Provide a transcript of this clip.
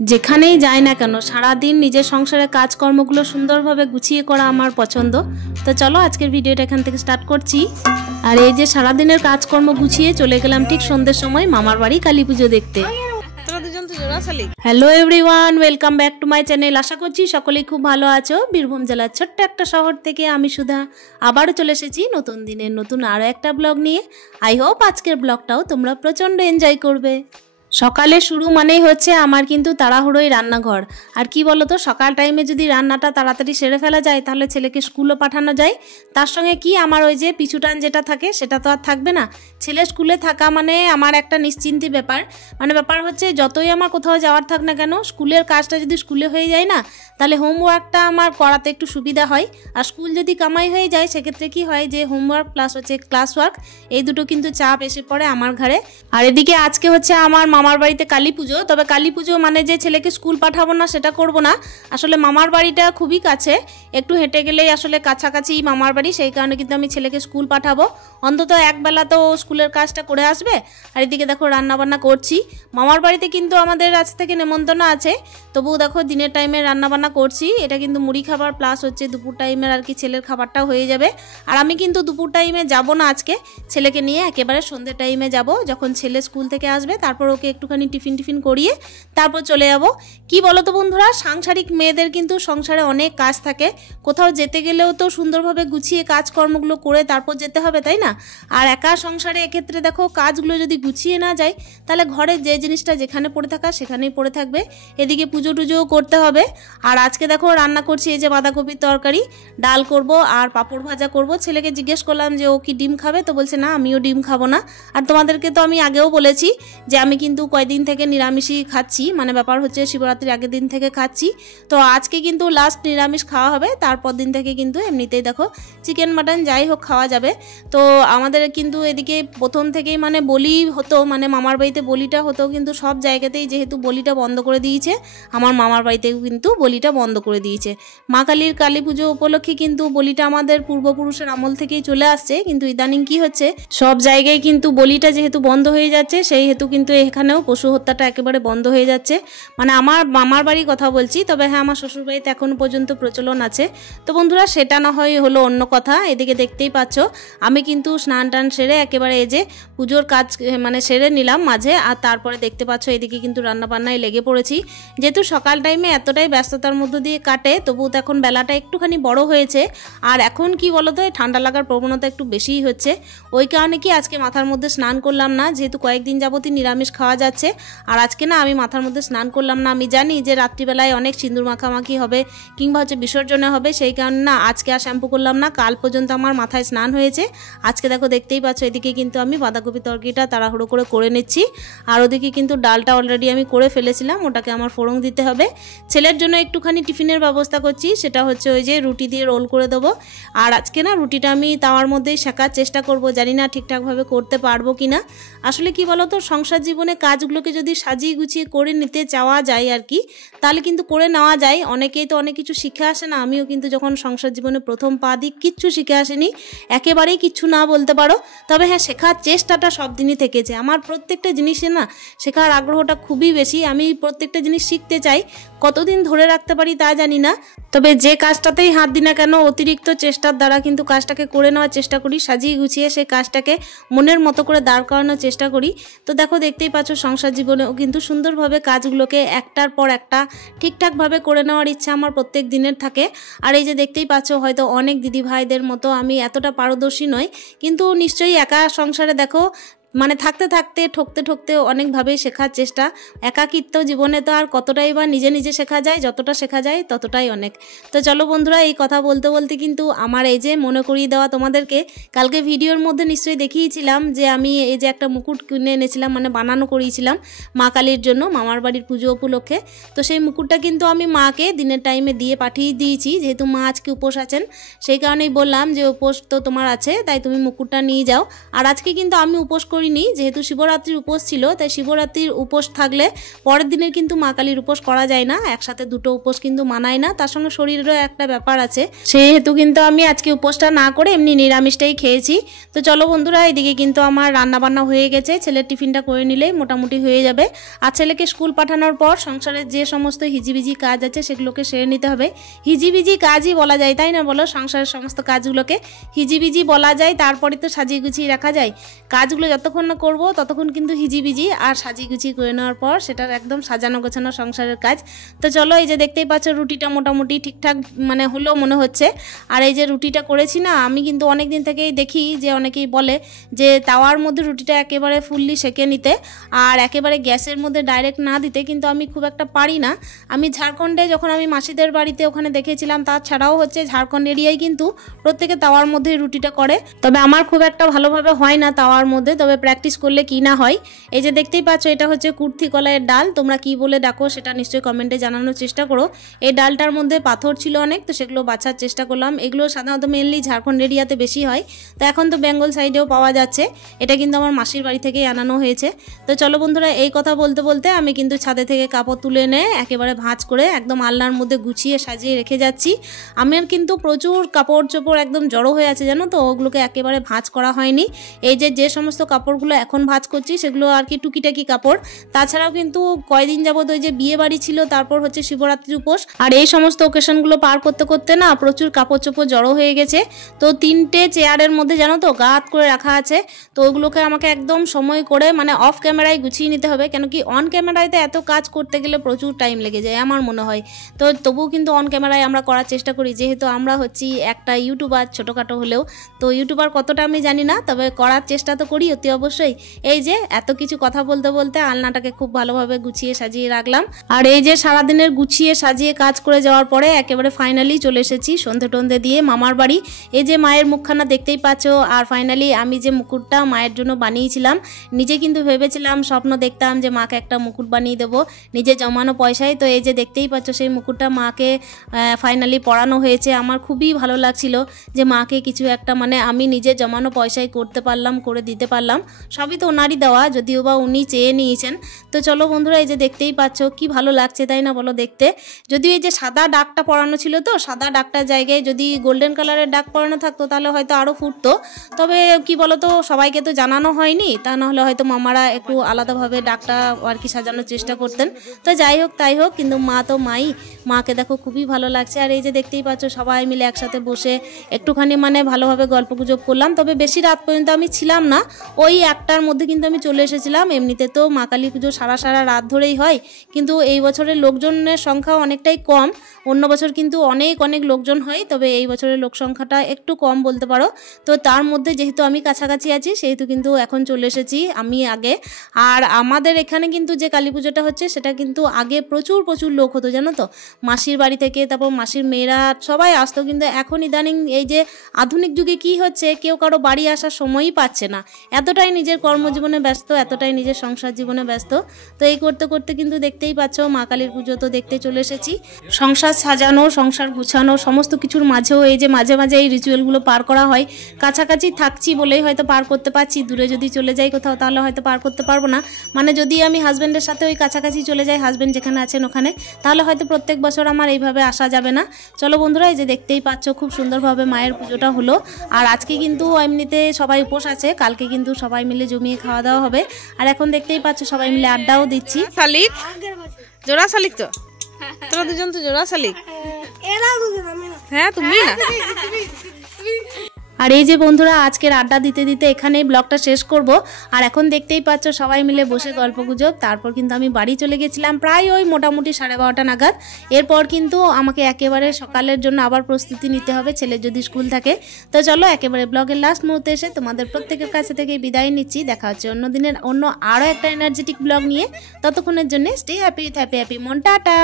যেখানেই যাই না কেন সারাদিন নিজের সংসারের কাজকর্মগুলো সুন্দরভাবে গুছিয়ে করা আমার পছন্দ। তো চলো আজকের ভিডিওটা এখান থেকে স্টার্ট করছি। আর এই যে সারাদিনের কাজকর্ম গুছিয়ে চলে গেলাম ঠিক সন্ধ্যের সময় মামার বাড়ি কালী পুজো দেখতে। Hello everyone, welcome back to my channel. আশা করছি সকলেই খুব ভালো আছো। বীরভূম জেলার ছোট্ট একটা শহর থেকে আমি সুধা আবারও চলে এসেছি নতুন দিনের নতুন আরও একটা ব্লগ নিয়ে। আই হোপ আজকের ব্লগটাও তোমরা প্রচণ্ড এনজয় করবে। সকালে শুরু মানেই হচ্ছে আমার কিন্তু তাড়াহুড়োই রান্নাঘর। আর কি বলতো, সকাল টাইমে যদি রান্নাটা তাড়াতাড়ি সেরে ফেলা যায় তাহলে ছেলেকে স্কুলও পাঠানো যায়। তার সঙ্গে কি আমার ওই যে পিছুটান যেটা থাকে সেটা তো আর থাকবে না। ছেলে স্কুলে থাকা মানে আমার একটা নিশ্চিন্তি ব্যাপার। মানে ব্যাপার হচ্ছে যতই আমার কোথাও যাওয়ার থাক না কেন, স্কুলের কাজটা যদি স্কুলে হয়ে যায় না তাহলে হোমওয়ার্কটা আমার করাতে একটু সুবিধা হয়। আর স্কুল যদি কামাই হয়ে যায় সেক্ষেত্রে কি হয় যে হোমওয়ার্ক প্লাস হচ্ছে ক্লাস ওয়ার্ক, এই দুটো কিন্তু চাপ এসে পড়ে আমার ঘরে। আর এদিকে আজকে হচ্ছে আমার মামার বাড়িতে কালী পুজো। তবে কালী পুজো মানে যে ছেলেকে স্কুল পাঠাবো না সেটা করব না। আসলে মামার বাড়িটা খুবই কাছে, একটু হেঁটে গেলেই আসলে কাছাকাছি মামার বাড়ি। সেই কারণে কিন্তু আমি ছেলেকে স্কুল পাঠাবো, অন্তত একবেলা তো স্কুলের কাজটা করে আসবে। আর এদিকে দেখো রান্নাবান্না করছি। মামার বাড়িতে কিন্তু আমাদের আজ থেকে নেমন্তন্ন আছে, তবুও দেখো দিনের টাইমে রান্নাবান্না করছি। এটা কিন্তু মুড়ি খাবার প্লাস হচ্ছে দুপুর টাইমের আর কি ছেলের খাবারটাও হয়ে যাবে। আর আমি কিন্তু দুপুর টাইমে যাব না আজকে, ছেলেকে নিয়ে একেবারে সন্ধ্যে টাইমে যাব। যখন ছেলে স্কুল থেকে আসবে তারপর ওকে একটুখানি টিফিন করিয়ে তারপর চলে যাব। কি বলো তো বন্ধুরা, সাংসারিক মেয়েদের কিন্তু সংসারে অনেক কাজ থাকে। কোথাও যেতে গেলেও তো সুন্দরভাবে গুছিয়ে কাজকর্মগুলো করে তারপর যেতে হবে, তাই না? আর একা সংসারে এক্ষেত্রে দেখো কাজগুলো যদি গুছিয়ে না যায় তাহলে ঘরে যে জিনিসটা যেখানে পড়ে থাকা সেখানেই পড়ে থাকবে। এদিকে পুজো টুজোও করতে হবে। আর আজকে দেখো রান্না করছি এই যে বাঁধাকপির তরকারি, ডাল করব আর পাঁপড় ভাজা করব। ছেলেকে জিজ্ঞেস করলাম যে ও কি ডিম খাবে, তো বলছে না আমিও ডিম খাবো না। আর তোমাদেরকে তো আমি আগেও বলেছি যে আমি কিন্তু কয়েকদিন থেকে নিরামিষই খাচ্ছি, মানে ব্যাপার হচ্ছে শিবরাত্রির আগের দিন থেকে খাচ্ছি। তো আজকে কিন্তু লাস্ট নিরামিষ খাওয়া হবে, তারপর দিন থেকে কিন্তু এমনিতেই দেখো চিকেন মাটন যাই হোক খাওয়া যাবে। তো আমাদের কিন্তু এদিকে প্রথম থেকেই মানে বলি হতো, মানে মামার বাড়িতে বলিটা হতো, কিন্তু সব জায়গাতেই যেহেতু বলিটা বন্ধ করে দিয়েছে, আমার মামার বাড়িতেও কিন্তু বলিটা বন্ধ করে দিয়েছে। মা কালীর কালী পুজো উপলক্ষে কিন্তু বলিটা আমাদের পূর্বপুরুষের আমল থেকেই চলে আসছে, কিন্তু ইদানিং কি হচ্ছে সব জায়গায় কিন্তু বলিটা যেহেতু বন্ধ হয়ে যাচ্ছে সেই হেতু কিন্তু এখানেও পশু হত্যাটা একেবারে বন্ধ হয়ে যাচ্ছে। মানে আমার মামার বাড়ির কথা বলছি, তবে হ্যাঁ আমার শ্বশুর বাড়িতে এখনো পর্যন্ত প্রচলন আছে। তো বন্ধুরা সেটা না হয় হলো অন্য কথা। এদিকে দেখতেই পাচ্ছ আমি কিন্তু স্নান টান সেরে একেবারে এই যে পুজোর কাজ মানে সেরে নিলাম মাঝে। আর তারপরে দেখতে পাচ্ছ এদিকে কিন্তু রান্নাবান্নায় লেগে পড়েছি। যেহেতু সকাল টাইমে এতটাই ব্যস্ততার মধ্য দিয়ে কাটে, তবুও তো এখন বেলাটা একটুখানি বড় হয়েছে। আর এখন কি বলতো, ঠান্ডা লাগার প্রবণতা একটু বেশিই হচ্ছে। ওই কারণে কি আজকে মাথার মধ্যে স্নান করলাম না, যেহেতু কয়েকদিন যাবতই নিরামিষ খাওয়া যাচ্ছে। আর আজকে না আমি মাথার মধ্যে স্নান করলাম না। আমি জানি যে রাত্রিবেলায় অনেক সিঁদুর মাখামাখি হবে কিংবা হচ্ছে বিসর্জনে হবে, সেই কারণে না আজকে আর শ্যাম্পু করলাম না। কাল পর্যন্ত আমার মাথায় স্নান হয়েছে। আজকে দেখো দেখতেই পাচ্ছ এদিকে কিন্তু আমি বাঁধাকপি তরকারিটা তাড়াহুড়ো করে নিচ্ছি। আর ওদিকে কিন্তু ডালটা অলরেডি আমি করে ফেলেছিলাম, ওটাকে আমার ফোড়ন দিতে হবে। ছেলের জন্য একটুখানি টিফিনের ব্যবস্থা করছি, সেটা হচ্ছে ওই যে রুটি দিয়ে রোল করে দেবো। আর আজকে না রুটিটা আমি তাওয়ার মধ্যেই শেখার চেষ্টা করব, জানি না ঠিকঠাকভাবে করতে পারবো কি না। আসলে কি বলতো, সংসার জীবনে কাজগুলোকে যদি সাজিয়ে গুছিয়ে করে নিতে চাওয়া যায় আর কি, তাহলে কিন্তু করে নেওয়া যায়। অনেকেই তো অনেক কিছু শিখে আসে না। আমিও কিন্তু যখন সংসার জীবনে প্রথম পা দিই কিচ্ছু শিখে আসেনি, একেবারেই কিচ্ছু না বলতে পারো। তবে হ্যাঁ শেখার চেষ্টাটা সব দিনই থেকেছে। আমার প্রত্যেকটা জিনিসে না শেখার আগ্রহটা খুবই বেশি। আমি প্রত্যেকটা জিনিস শিখতে চাই, কতদিন ধরে রাখতে পারি তা জানি না। তবে যে কাজটাতেই হাত দিই না কেন অতিরিক্ত চেষ্টার দ্বারা কিন্তু কাজটাকে করে নেওয়ার চেষ্টা করি, সাজিয়ে গুছিয়ে সেই কাজটাকে মনের মতো করে দাঁড় করানোর চেষ্টা করি। তো দেখো দেখতেই পাচ্ছ সংসার জীবনেও কিন্তু সুন্দরভাবে কাজগুলোকে একটার পর একটা ঠিকঠাকভাবে করে নেওয়ার ইচ্ছা আমার প্রত্যেক দিনের থাকে। আর এই যে দেখতেই পাচ্ছ হয়তো অনেক দিদি ভাইদের মতো আমি এতটা পারদর্শী নই, কিন্তু নিশ্চয়ই একা সংসারে দেখো মানে থাকতে থাকতে ঠকতে অনেকভাবেই শেখার চেষ্টা। একাকিত্ব জীবনে তো আর কতটাই বা নিজে শেখা যায়, যতটা শেখা যায় ততটাই অনেক। তো চলো বন্ধুরা, এই কথা বলতে বলতে কিন্তু আমার এই যে মনে করিয়ে দেওয়া তোমাদেরকে কালকে ভিডিওর মধ্যে নিশ্চয়ই দেখিয়েছিলাম যে আমি এই যে একটা মুকুট কিনে এনেছিলাম, মানে বানানো করিয়েছিলাম মা কালীর জন্য মামার বাড়ির পুজো উপলক্ষে। তো সেই মুকুটটা কিন্তু আমি মাকে দিনের টাইমে দিয়ে পাঠিয়ে দিয়েছি, যেহেতু মা আজকে উপোস আছেন সেই কারণেই বললাম যে উপোস তো তোমার আছে তাই তুমি মুকুটটা নিয়ে যাও। আর আজকে কিন্তু আমি উপোস করিনি, যেহেতু শিবরাত্রির উপোস ছিল, তাই শিবরাত্রির উপোস থাকলে পরের দিনের কিন্তু মা কালীর উপোস করা যায় না, একসাথে দুটো উপোস কিন্তু মানায় না, তার সঙ্গে শরীরেরও একটা ব্যাপার আছে, সেহেতু কিন্তু আমি আজকে উপোসটা না করে এমনি নিরামিষটাই খেয়েছি। তো চলো বন্ধুরা, এদিকে কিন্তু আমার রান্নাবান্না হয়ে গেছে, ছেলের টিফিনটা করে নিলেই মোটামুটি হয়ে যাবে। আর ছেলেকে স্কুল পাঠানোর পর সংসারের যে সমস্ত হিজিবিজি কাজ আছে সেগুলোকে সেরে নিতে হবে। হিজিবিজি কাজই বলা যায়, তাই না বলো? সংসারের সমস্ত কাজগুলোকে হিজিবিজি বলা যায়, তারপরে তো সাজিয়ে গুছিয়ে রাখা যায়। কাজগুলো যতক্ষণ না করবো ততক্ষণ কিন্তু হিজিবিজি, আর সাজিয়ে গুছিয়ে করে নেওয়ার পর সেটার একদম সাজানো গোছানো সংসারের কাজ। তো চলো, এই যে দেখতেই পাচ্ছ রুটিটা মোটামুটি ঠিকঠাক মানে হলো মনে হচ্ছে। আর এই যে রুটিটা করেছি না, আমি কিন্তু অনেক দিন থেকেই দেখি যে অনেকেই বলে যে তাওয়ার মধ্যে রুটিটা একেবারে ফুললি সেঁকে নিতে, আর একেবারে গ্যাসের মধ্যে ডাইরেক্ট না দিতে, কিন্তু আমি খুব একটা পারি না। আমি ঝাড়খণ্ডে যখন আমি মাসিদের বাড়িতে ওখানে দেখেছিলাম, তাছাড়াও হচ্ছে ঝাড়খণ্ড এরিয়ায় কিন্তু প্রত্যেকে তাওয়ার মধ্যে রুটিটা করে, তবে আমার খুব একটা ভালোভাবে হয় না তাওয়ার মধ্যে, তবে প্র্যাকটিস করলে কি না হয়। এই যে দেখতেই পাচ্ছ, এটা হচ্ছে কুর্থি কলাইয়ের ডাল, তোমরা কি বলে ডাকো সেটা নিশ্চয়ই কমেন্টে জানানোর চেষ্টা করো। এই ডালটার মধ্যে পাথর ছিল অনেক, তো সেগুলো বাছার চেষ্টা করলাম। এগুলো সাধারণত মেনলি ঝাড়খণ্ড এরিয়াতে বেশি হয়, তো এখন তো বেঙ্গল সাইডেও পাওয়া যাচ্ছে। এটা কিন্তু আমার মাসির বাড়ি থেকেই আনানো হয়েছে। তো চলো বন্ধুরা, এই কথা বলতে বলতে আমি কিন্তু ছাদে থেকে কাপড় তুলে এনে একেবারে ভাঁজ করে একদম আলনার মধ্যে গুছিয়ে সাজিয়ে রেখে যাচ্ছি। আমার কিন্তু প্রচুর কাপড় চোপড় একদম জড়ো হয়ে আছে, জানো তো, ওগুলোকে একেবারে ভাঁজ করা হয়নি। এই যে সমস্ত কাপড়গুলো এখন ভাঁজ করছি সেগুলো আর কি টুকিটাকি কাপড়। তাছাড়াও কিন্তু কয়দিন যাবত ওই যে বিয়ে বাড়ি ছিল, তারপর হচ্ছে শিবরাত্রির উপোস, আর এই সমস্ত ওকেশনগুলো পার করতে করতে না প্রচুর কাপড় চোপড় জড়ো হয়ে গেছে। তো 3টে চেয়ারের মধ্যে জানো তো গাঁত করে রাখা আছে, তো ওগুলোকে আমাকে একদম সময় করে মানে অফ ক্যামেরায় গুছিয়ে নিতে হবে, কেন কি অন ক্যামেরাতে এত কাজ করতে গেলে প্রচুর টাইম লেগে যায় আমার মনে হয়। তো তবুও কিন্তু অন ক্যামেরায় আমরা করার চেষ্টা করি, যেহেতু আমরা হচ্ছি একটা ইউটিউবার, ছোটোখাটো হলেও। তো ইউটিউবার কতটা আমি জানি না, তবে করার চেষ্টা তো করি অতি অবশ্যই। এই যে এত কিছু কথা বলতে বলতে আলনাটাকে খুব ভালোভাবে গুছিয়ে সাজিয়ে রাখলাম। আর এই যে সারাদিনের গুছিয়ে সাজিয়ে কাজ করে যাওয়ার পরে একেবারে ফাইনালি চলে এসেছি সন্ধে টন্ধে দিয়ে মামার বাড়ি। এই যে মায়ের মুখখানা দেখতেই পাচ্ছ, আর ফাইনালি আমি যে মুকুটটা মায়ের জন্য বানিয়েছিলাম, নিজে কিন্তু ভেবেছিলাম, স্বপ্ন দেখতাম যে মাকে একটা মুকুট বানিয়ে দেবো নিজে জমানো পয়সায়। তো এই যে দেখতেই পাচ্ছ সেই মুকুটটা মাকে ফাইনালি পরানো হয়েছে। আমার খুবই ভালো লাগছিল যে মাকে কিছু একটা মানে আমি নিজে জমানো পয়সায় করতে পারলাম, করে দিতে পারলাম। সবই তো ওনারই দেওয়া, যদিও বা উনি চেয়ে নিয়েছেন। তো চলো বন্ধুরা, এই যে দেখতেই পাচ্ছ কি ভালো লাগছে, তাই না বলো দেখতে? যদিও এই যে সাদা ডাকটা পরানো ছিল, তো সাদা ডাকটার জায়গায় যদি গোল্ডেন কালারের ডাক পরানো থাকতো তাহলে হয়তো আরও ফুটতো। তবে কি বলো তো, সবাইকে তো জানানো হয়নি, তা নাহলে হয়তো মামারা একটু আলাদাভাবে ডাকটা আর কি সাজানোর চেষ্টা করতেন। তো যাই হোক তাই হোক, কিন্তু মা তো মাই, মাকে দেখো খুবই ভালো লাগছে। আর এই যে দেখতেই পাচ্ছ সবাই মিলে একসাথে বসে একটুখানি মানে ভালোভাবে গল্প গুজব করলাম, তবে বেশি রাত পর্যন্ত আমি ছিলাম না, ওই 1টার মধ্যে কিন্তু আমি চলে এসেছিলাম। এমনিতে তো মা কালী পুজো সারা রাত ধরেই হয়, কিন্তু এই বছরের লোকজনের সংখ্যা অনেকটাই কম। অন্য বছর কিন্তু অনেক লোকজন হয়, তবে এই বছরের লোক সংখ্যাটা একটু কম বলতে পারো। তো তার মধ্যে যেহেতু আমি কাছাকাছি আছি, সেহেতু কিন্তু এখন চলে এসেছি আমি আগে। আর আমাদের এখানে কিন্তু যে কালী পুজোটা হচ্ছে সেটা কিন্তু আগে প্রচুর লোক হতো, জানো তো, মাসির বাড়ি থেকে, তারপর মাসির মেয়েরা সবাই আসতো। কিন্তু এখন ইদানিং এই যে আধুনিক যুগে কি হচ্ছে, কেউ কারো বাড়ি আসার সময়ই পাচ্ছে না, এতটাই নিজের কর্মজীবনে ব্যস্ত, এতটাই নিজের সংসার জীবনে ব্যস্ত। তো এই করতে করতে কিন্তু দেখতেই পাচ্ছ মা কালীর পুজো তো দেখতে চলে এসেছি। সংসার সাজানো, সংসার গুছানো, সমস্ত কিছুর মাঝেও এই যে মাঝে মাঝে এই রিচুয়ালগুলো পার করা হয়। কাছাকাছি থাকছি বলেই হয়তো পার করতে পারছি, দূরে যদি চলে যাই কোথাও তাহলে হয়তো পার করতে পারবো না। মানে যদি আমি হাজব্যান্ডের সাথে ওই কাছাকাছি চলে যাই, হাজব্যান্ড যেখানে আছেন ওখানে, তাহলে হয়তো প্রত্যেক বছর আমার এইভাবে আসা যাবে না। চলো বন্ধুরা, এই যে দেখতেই পাচ্ছ খুব সুন্দরভাবে মায়ের পুজোটা হলো। আর আজকে কিন্তু এমনিতে সবাই উপোস আছে, কালকে কিন্তু সবাই মিলে জমিয়ে খাওয়া দাওয়া হবে। আর এখন দেখতেই পাচ্ছ সবাই মিলে আড্ডাও দিচ্ছি। শালিক, জোড়া শালিক তো তোরা দুজন তো জোড়া শালিক। হ্যাঁ তুমি না। আর এই যে বন্ধুরা, আজকের আড্ডা দিতে দিতে এখানেই ব্লগটা শেষ করব। আর এখন দেখতেই পাচ্ছ সবাই মিলে বসে গল্প গুজব। তারপর কিন্তু আমি বাড়ি চলে গেছিলাম প্রায় ওই মোটামুটি 12:30 নাগাদ। এরপর কিন্তু আমাকে একেবারে সকালের জন্য আবার প্রস্তুতি নিতে হবে, ছেলের যদি স্কুল থাকে। তো চলো একেবারে ব্লগের লাস্ট মুহূর্তে এসে তোমাদের প্রত্যেকের কাছে থেকে বিদায় নিচ্ছি। দেখা হচ্ছে অন্য দিনের অন্য আরও একটা এনার্জেটিক ব্লগ নিয়ে। ততক্ষণের জন্য স্টে হ্যাপি উইথ হ্যাপি মন, টাটা।